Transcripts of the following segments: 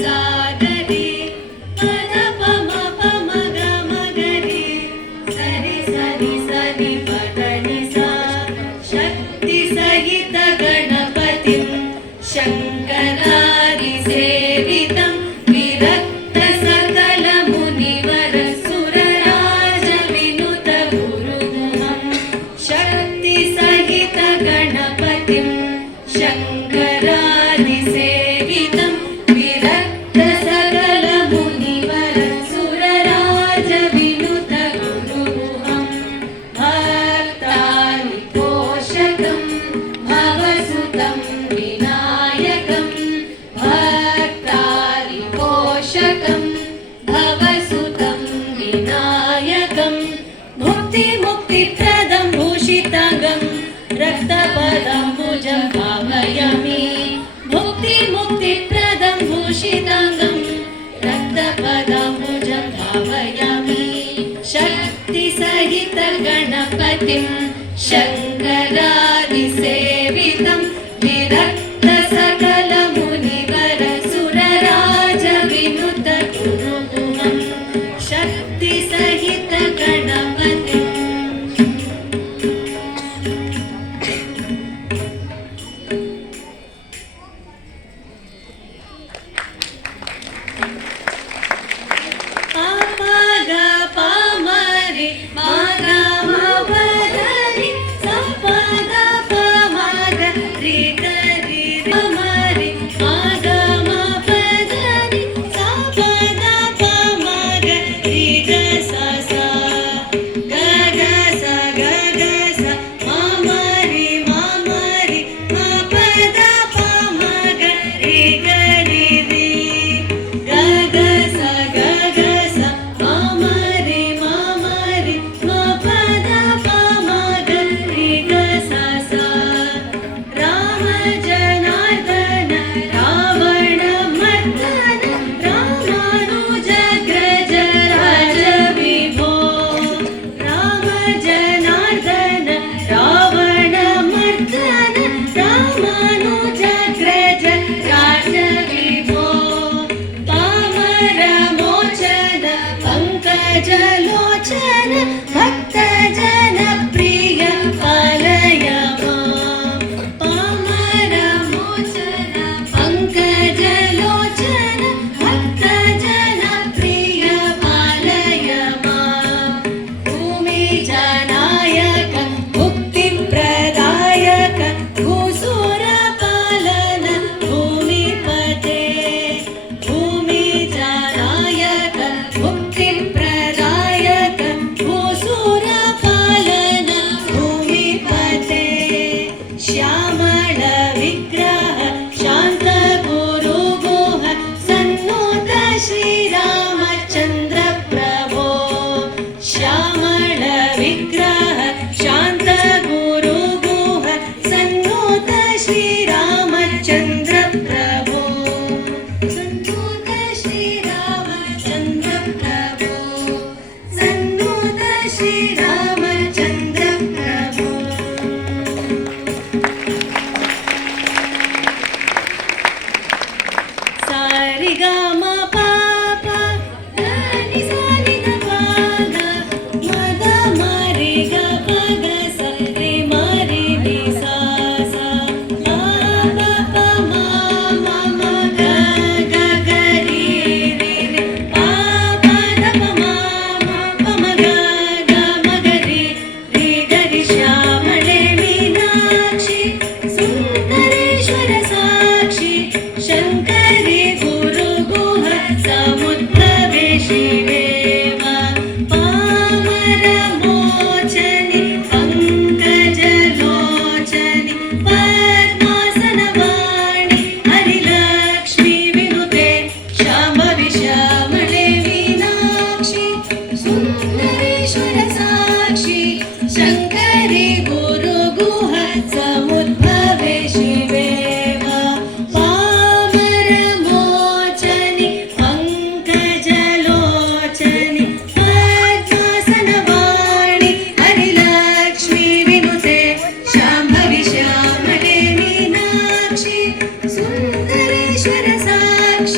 ಸಾಗರಿ ಪದ ಪಮ ಪಮ ಗ ಮಗರಿ ಸರಿ ಸರಿ ಸರಿ ಪದನಿ ಸಾ ಶಕ್ತಿ ಸಹಿತ ಗಣಪತಿ ಶಂಕರಾದಿ ಸೇವಿತಂ ವಿರಕ್ತ ಸಕಲ ಮುನಿವರ ಸುರರಾಜ ವಿನುತ ಗುರುಗುಹಂ ಶಕ್ತಿ ಸಹಿತ ಗಣಪತಿ ಶಂಕರಾದಿ ಸೇವಿತಂ ವಿರಕ್ತ ಸಕಲ ಮುನಿವರ ಸುರರಾಜ ವಿನುತ ಗುರುಗುಹಂ ಭಕ್ತಾನಿ ಪೋಷಕಂ ಭವಸುತಂ ವಿನಾಯಕಂ ಭಕ್ತಾನಿ ಪೋಷಕಂ ಭವಸುತಂ ವಿನಾಯಕಂ ಮುಕ್ತಿ ಮುಕ್ತಿಪ್ರದಂ ಭೂಷಿತಾಂಗಂ ರಕ್ತಪದಾಂಬುಜಂ ಭಾವಯಾಮಿ ಮುಕ್ತಿ ಮುಕ್ತಿಪ್ರದಂ ಭೂಷಿತಾಂಗಂ ರಕ್ತಪದಾಂಬುಜಂ ಭಾವಯಾಮಿ ಶಕ್ತಿ ಸಹಿತ ಗಣಪತಿಂ ಶಂಕರಾದಿ ಸೇವಿತಂ ವಿರಕ್ತ ಸಕಲ ಮುನಿವರ ಸುರರಾಜ ವಿನುತ ಗುರುಗುಹಂ ಶಕ್ತಿ ಸಹಿತ ಗಣಪತಿಂ ಪಾಮಗ ಪಾಮರಿ ಮಗ ಮಪದರಿ ಸಪದ ಪಮಗ ರಿ ಗರಿ ಪಮರಿ ಮಗ ಮಪದರಿ ಸಪದ ಪಮಗ ರಿ ಗ ಸ ಸ ಗ ಗ ಸ ಗ ಗ ಸ ಮಮರಿ ಮಮರಿ ಮಪದ ಪಮಗ ರಿ ಗರಿ ರಿ ಗ ಗ ಸ ಗ ಗ ಸ ಮಮರಿ ಮಮರಿ ಮಪದ ಪಮಗ ರಿ ಗ ಸ ಸ ರಾಮ ಜನಾರ್ದನ ರಾವಣ ಮರ್ದನ ರಾಮಾನುಜಗ್ರಜ ರಾಜ ವಿಭೋ ರಾಮ ಜನಾರ್ದನ ರಾವಣ ಮರ್ದನ ರಾಮಾನುಜಗ್ರಜ ರಾಜ ವಿಭೋ ಪಾಮರ ಮೋಚನ ಪಂಕಜ ಲೋಚನ ಭಕ್ತ ಜನ ಪ್ರಿಯ ಪಾಲಯ ಮಾಂ ಪಾಮರ ಮೋಚನ ಪಂಕಜ ಲೋಚನ ಭಕ್ತ ಜನ ಪ್ರಿಯ ಪಾಲಯ ಮಾಂ ಭೂಮಿ ಜನಾಯಕ ಮುಕ್ತಿ ಪ್ರದಾಯಕ ಭೂಸುರ ಪಾಲನ ಭೂಮಿಪತೆ ಭೂಮಿ ಜನಾಯಕ ಮುಕ್ತಿ ಪ್ರದಾಯಕ ಭೂಸುರ ಪಾಲನ ಭೂಮಿಪತೆ ಶ್ಯಾಮಳ ವಿಗ್ರಹ ಶಾಂತ ಗುರುಗುಹ ಸನ್ನುತ ಶ್ರೀರಾಮಚಂದ್ರ ಪ್ರಭೋ ಶ್ಯಾಮಳ ವಿಗ್ರಹ ಶಾಂತ ಗುರುಗುಹ ಸನ್ನುತ ಶ್ರೀರಾಮಚಂದ್ರ ಪ್ರಭೋ ಸನ್ನುತ ಶ್ರೀರಾಮಚಂದ್ರ ಪ್ರಭೋ ಸನ್ನುತ ಶ್ರೀರಾಮಚಂದ್ರ ಪ್ರಭೋ ಸಾರಿ ಗ ಮ ಪಾಪ ಧನಿ ಸಾನಿ ದ ಪಾಗ ಮದ ಮರಿ ಗ ಪಗ ಸ ರಿ ಮರಿ ನಿ ಸಾ ಸಾ ಪ ಪ ಮ ಮ ಮ ಗ ಗ ಗ ರಿ ರಿ ರಿ ಪ ಪ ದ ಪ ಮ ಮ ಪ ಮ ಗ ಗ ಮ ಗ ರಿ ರಿ ಗ ರಿ ಶ್ಯಾಮಳೆ ಮೀನಾಕ್ಷಿ ಸುಂದರೇಶ್ವರ ಸಾಕ್ಷಿ ಶಂಕರಿ ಗುರುಗುಹ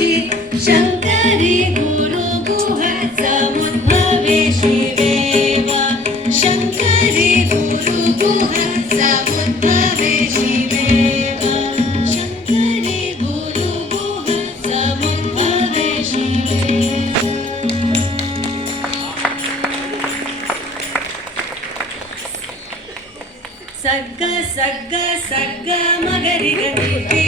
शि शङ्करि गुरुगुह समुद्भवे शिवेव शङ्करि गुरुगुह समुद्भवे शिवेव शङ्करि गुरुगुह समुद्भवे शिवेव सग्ग सग्ग सग्ग मगरि गरि